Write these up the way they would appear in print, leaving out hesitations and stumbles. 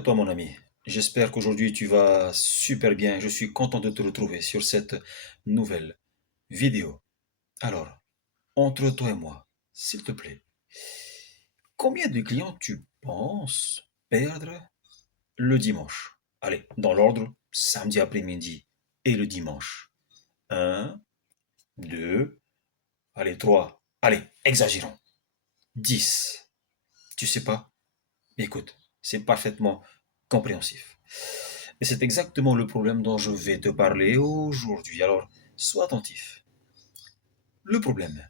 à toi, mon ami. J'espère qu'aujourd'hui tu vas super bien. Je suis content de te retrouver sur cette nouvelle vidéo. Alors, entre toi et moi, s'il te plaît, combien de clients tu penses perdre le dimanche? Allez, dans l'ordre, samedi après-midi et le dimanche. Un, 2, allez, 3. Allez, exagérons. 10. Tu sais pas? Écoute, c'est parfaitement compréhensif. Et c'est exactement le problème dont je vais te parler aujourd'hui. Alors, sois attentif. Le problème,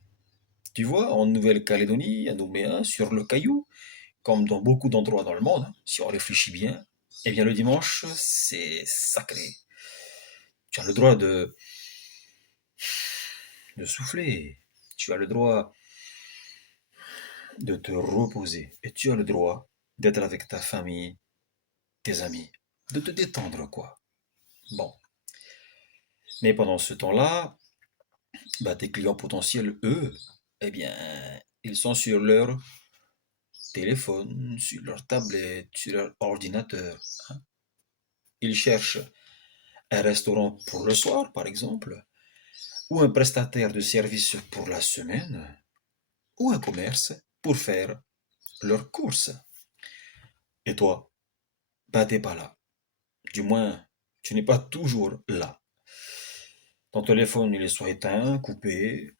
tu vois, en Nouvelle-Calédonie, à Nouméa, sur le Caillou, comme dans beaucoup d'endroits dans le monde, hein, si on réfléchit bien, eh bien le dimanche, c'est sacré. Tu as le droit de souffler. Tu as le droit de te reposer. Et tu as le droit d'être avec ta famille, tes amis, de te détendre, quoi. Bon. Mais pendant ce temps-là, bah, tes clients potentiels, eux, eh bien, ils sont sur leur téléphone, sur leur tablette, sur leur ordinateur, hein. Ils cherchent un restaurant pour le soir, par exemple, ou un prestataire de service pour la semaine, ou un commerce pour faire leurs courses. Et toi, bah, t'es pas là. Du moins, tu n'es pas toujours là. Ton téléphone, il est soit éteint, coupé,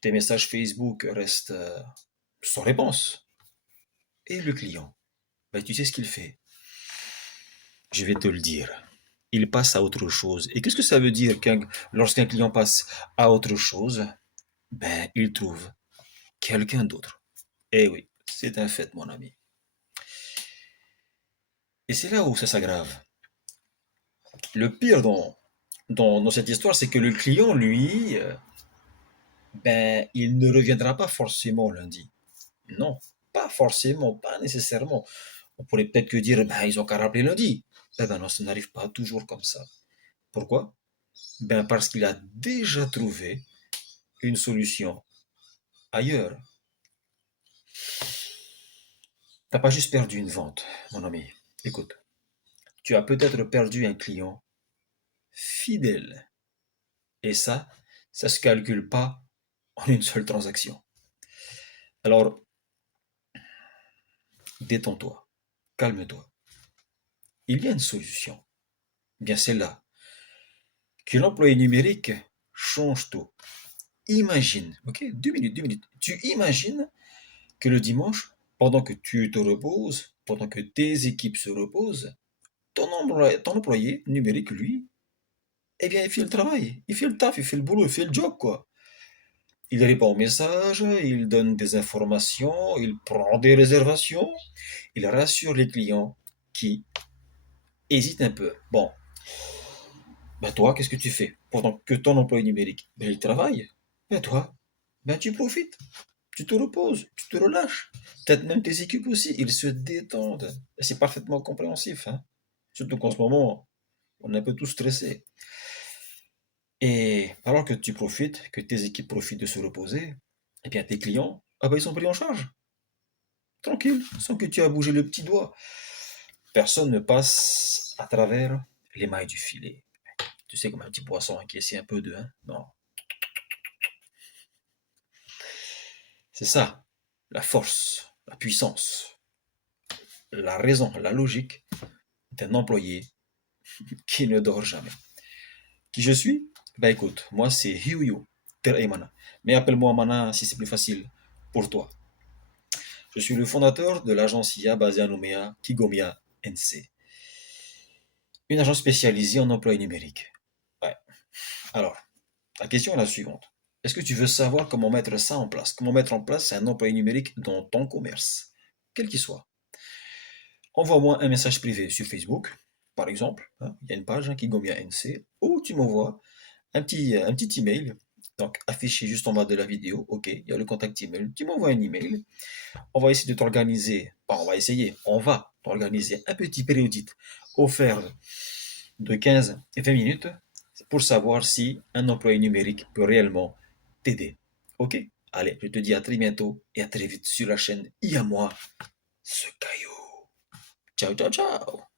tes messages Facebook restent sans réponse. Et le client, bah, tu sais ce qu'il fait? Je vais te le dire. Il passe à autre chose. Et qu'est-ce que ça veut dire lorsqu'un client passe à autre chose? Ben, il trouve quelqu'un d'autre. Eh oui, c'est un fait, mon ami. Et c'est là où ça s'aggrave. Le pire dans cette histoire, c'est que le client, lui, ben, il ne reviendra pas forcément lundi. Non, pas forcément, pas nécessairement. On pourrait peut-être que dire, ben, ils ont qu'à rappeler lundi. Eh ben non, ça n'arrive pas toujours comme ça. Pourquoi? Ben, parce qu'il a déjà trouvé une solution ailleurs. T'as pas juste perdu une vente, mon ami. Écoute, tu as peut-être perdu un client fidèle. Et ça se calcule pas en une seule transaction. Alors, détends-toi, calme-toi. Il y a une solution. Bien celle-là, que l'employé numérique change tout. Imagine, ok, 2 minutes, 2 minutes. Tu imagines que le dimanche, pendant que tu te reposes, pendant que tes équipes se reposent, ton employé numérique, lui, eh bien, il fait le travail, il fait le taf, il fait le boulot, il fait le job, quoi. Il répond aux messages, il donne des informations, il prend des réservations, il rassure les clients qui hésitent un peu. Bon, ben toi, qu'est-ce que tu fais pendant que ton employé numérique, ben il travaille? Ben toi, ben tu profites, tu te reposes, tu te relâches. Peut-être même tes équipes aussi, ils se détendent. Et c'est parfaitement compréhensif, hein. Surtout qu'en ce moment, on est un peu tous stressés. Et alors que tu profites, que tes équipes profitent de se reposer, eh bien tes clients, ah ben, ils sont pris en charge, tranquille, sans que tu aies bougé le petit doigt. Personne ne passe à travers les mailles du filet. Tu sais, comme un petit poisson qui essaie un peu de... Hein, non, c'est ça, la force, la puissance, la raison, la logique d'un employé qui ne dort jamais. Qui je suis? Ben écoute, moi c'est Hyuyu Teraimana. Mais appelle-moi Mana si c'est plus facile pour toi. Je suis le fondateur de l'agence IA basée à Nouméa, Kigomia NC. Une agence spécialisée en emploi numérique. Ouais. Alors, la question est la suivante. Est-ce que tu veux savoir comment mettre ça en place? Comment mettre en place un employé numérique dans ton commerce? Quel qu'il soit. Envoie-moi un message privé sur Facebook, par exemple, hein, il y a une page, hein, Kigomia NC, ou tu m'envoies un petit email, donc affiché juste en bas de la vidéo, ok, il y a le contact email, tu m'envoies un email, on va essayer de t'organiser, pas on va essayer, on va t'organiser un petit périodique offert de 15 et 20 minutes pour savoir si un employé numérique peut réellement t'aider. Ok? Allez, je te dis à très bientôt et à très vite sur la chaîne IA moi, ce caillou. Ciao, ciao, ciao!